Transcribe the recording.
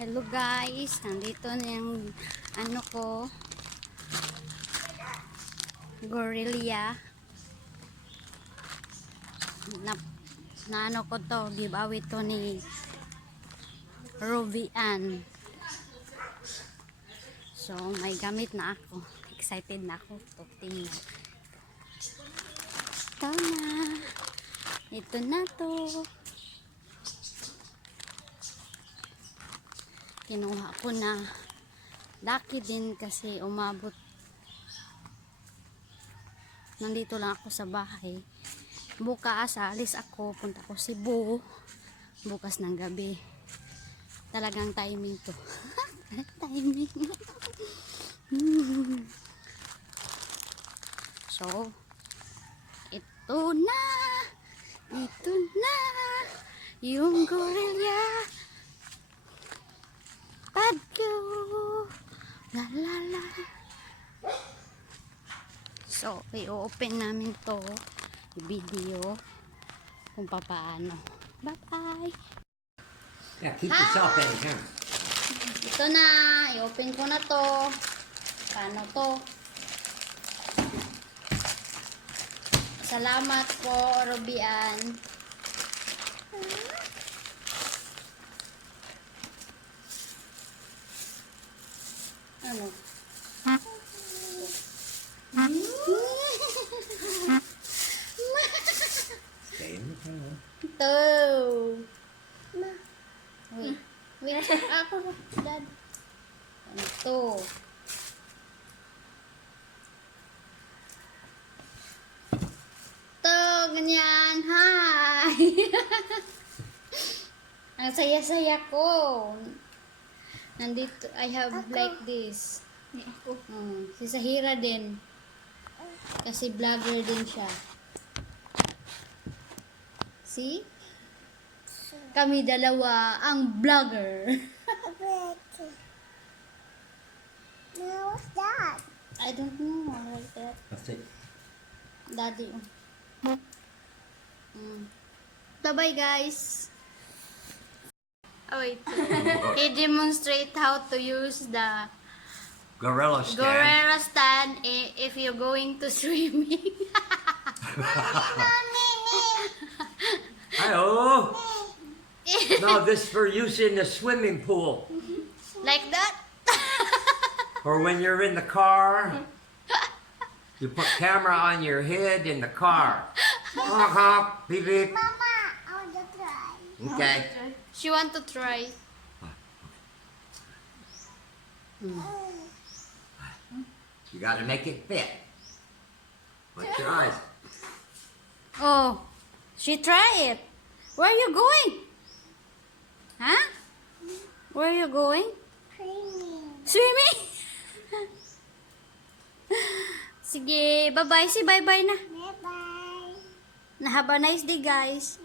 Hello guys, nandito na yung ano ko, gorilla na ano ko to, giveaway to ni Rovian. So may gamit na ako, excited na ako to tingnan. Ito na to, kinuha ko na. Lucky din kasi umabot. Nandito lang ako sa bahay. Bukas alis ako, punta ko Cebu bukas ng gabi. Talagang timing to. Timing. So ito na yung gorilla Padko. La la la. So, i-open namin to video kung paano. Bye-bye. Yeah, keep yourself in here. Ito na. I-open ko na to. Paano to? Salamat po, Robian. Ano? Stay in the car. Ito. Wait. Ako na. Dad. Ito. Ito. Ganyan. Hi. Ang saya-saya ko. Nandito, I have like this. Si Sahira din. Kasi vlogger din siya. See? Kami dalawa ang vlogger. No, what's that? I don't know. Like that. That's it. Daddy. Bye-bye guys. Oh wait. He demonstrate how to use the Gorilla stand. gorilla stand if you're going to swimming. Hi-oh. No, this for use in the swimming pool. Like that? Or when you're in the car. You put camera on your head in the car. Honk, honk, beep, beep. Mama, I want to try. Okay. She want to try. You gotta make it fit. Watch your eyes. Oh, she try it. Where are you going? Huh? Where are you going? Creamy. Swimming? Sige, bye-bye. Si bye-bye na. Bye-bye. Have a nice day, guys.